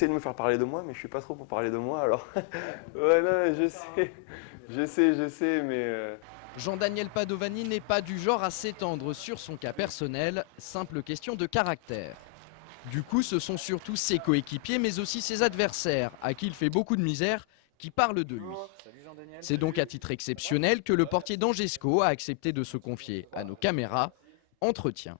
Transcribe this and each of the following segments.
essaie de me faire parler de moi, mais je suis pas trop pour parler de moi, alors... Ouais, non, je sais, mais... Jean-Daniel Padovani n'est pas du genre à s'étendre sur son cas personnel, simple question de caractère. Du coup, ce sont surtout ses coéquipiers, mais aussi ses adversaires, à qui il fait beaucoup de misère, qui parlent de lui. C'est donc à titre exceptionnel que le portier d'Angesco a accepté de se confier à nos caméras. Entretien.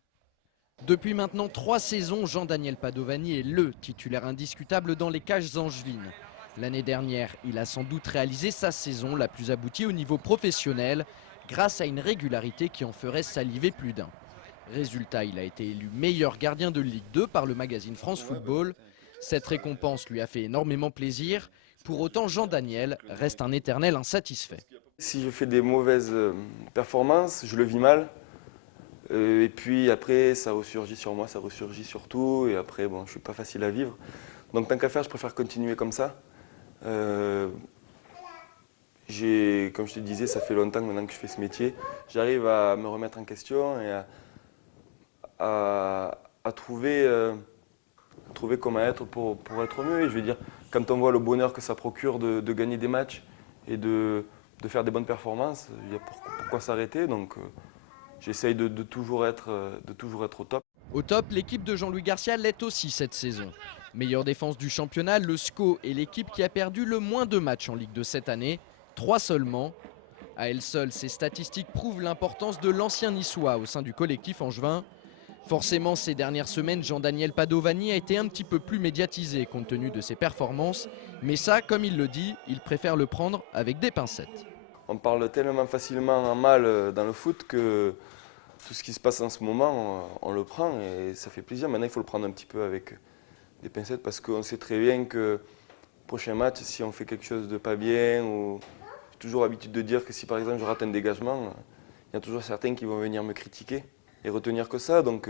Depuis maintenant 3 saisons, Jean-Daniel Padovani est le titulaire indiscutable dans les cages angevines. L'année dernière, il a sans doute réalisé sa saison la plus aboutie au niveau professionnel, grâce à une régularité qui en ferait saliver plus d'un. Résultat, il a été élu meilleur gardien de Ligue 2 par le magazine France Football. Cette récompense lui a fait énormément plaisir. Pour autant, Jean-Daniel reste un éternel insatisfait. Si je fais des mauvaises performances, je le vis mal. Et puis après, ça ressurgit sur moi, ça ressurgit sur tout. Et après, bon, je ne suis pas facile à vivre. Donc tant qu'à faire, je préfère continuer comme ça. Comme je te disais, ça fait longtemps maintenant que je fais ce métier. J'arrive à me remettre en question et à trouver comment être pour être mieux. Et je veux dire, quand on voit le bonheur que ça procure de gagner des matchs et de faire des bonnes performances, il y a pourquoi s'arrêter. Donc j'essaye de toujours être au top. Au top, l'équipe de Jean-Louis Garcia l'est aussi cette saison. Meilleure défense du championnat, le SCO est l'équipe qui a perdu le moins de matchs en Ligue 2 cette année, 3 seulement. À elle seule, ces statistiques prouvent l'importance de l'ancien niçois au sein du collectif angevin. Forcément, ces dernières semaines, Jean-Daniel Padovani a été un petit peu plus médiatisé compte tenu de ses performances. Mais ça, comme il le dit, il préfère le prendre avec des pincettes. On parle tellement facilement en mal dans le foot que tout ce qui se passe en ce moment, on le prend et ça fait plaisir. Maintenant, il faut le prendre un petit peu avec des pincettes parce qu'on sait très bien que prochain match, si on fait quelque chose de pas bien, ou j'ai toujours l'habitude de dire que si par exemple je rate un dégagement, il y a toujours certains qui vont venir me critiquer et retenir que ça. Donc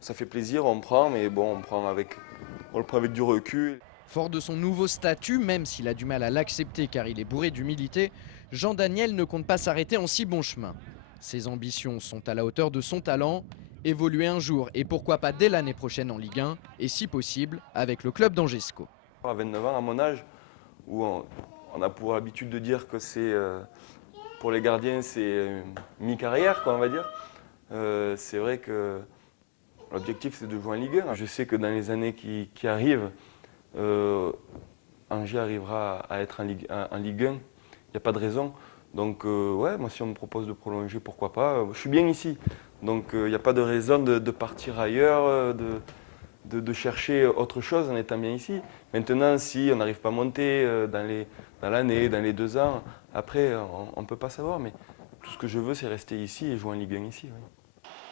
ça fait plaisir, on prend, mais bon, on le prend avec du recul. Fort de son nouveau statut, même s'il a du mal à l'accepter car il est bourré d'humilité, Jean-Daniel ne compte pas s'arrêter en si bon chemin. Ses ambitions sont à la hauteur de son talent, évoluer un jour et pourquoi pas dès l'année prochaine en Ligue 1 et si possible avec le club d'Angesco. À 29 ans, à mon âge, où on a pour habitude de dire que c'est pour les gardiens, c'est mi-carrière, quoi, on va dire. C'est vrai que l'objectif, c'est de jouer en Ligue 1. Je sais que dans les années qui arrivent, Angers arrivera à être en Ligue 1. Il n'y a pas de raison. Donc, ouais, moi, si on me propose de prolonger, pourquoi pas. Je suis bien ici. Donc, il n'y a pas de raison de partir ailleurs, de chercher autre chose en étant bien ici. Maintenant, si on n'arrive pas à monter dans l'année, dans les 2 ans, après, on ne peut pas savoir. Mais tout ce que je veux, c'est rester ici et jouer en Ligue 1 ici. Oui.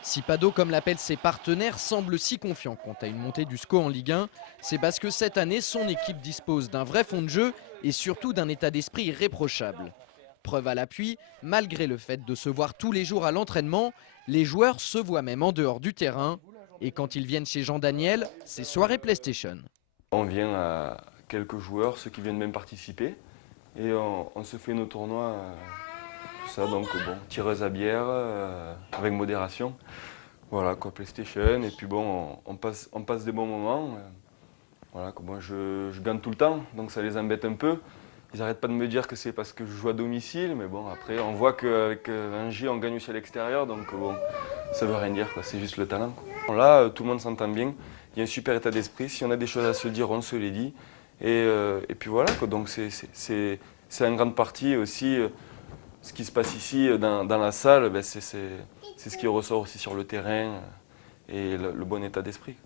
Si Pado, comme l'appellent ses partenaires, semble si confiant quant à une montée du SCO en Ligue 1, c'est parce que cette année, son équipe dispose d'un vrai fond de jeu et surtout d'un état d'esprit irréprochable. Preuve à l'appui, malgré le fait de se voir tous les jours à l'entraînement, les joueurs se voient même en dehors du terrain. Et quand ils viennent chez Jean-Daniel, c'est soirée PlayStation. On vient à quelques joueurs, ceux qui viennent même participer, et on se fait nos tournois, tout ça, donc bon, tireuse à bière, avec modération. Voilà, quoi, PlayStation, et puis bon, on passe des bons moments. Voilà, quoi, bon, je gagne tout le temps, donc ça les embête un peu. Ils n'arrêtent pas de me dire que c'est parce que je joue à domicile, mais bon, après, on voit qu'avec Angers, on gagne aussi à l'extérieur, donc bon, ça veut rien dire, c'est juste le talent. Quoi. Là, tout le monde s'entend bien, il y a un super état d'esprit. Si on a des choses à se dire, on se les dit. Et puis voilà, quoi, donc c'est en grande partie aussi ce qui se passe ici dans la salle, ben c'est ce qui ressort aussi sur le terrain et le bon état d'esprit.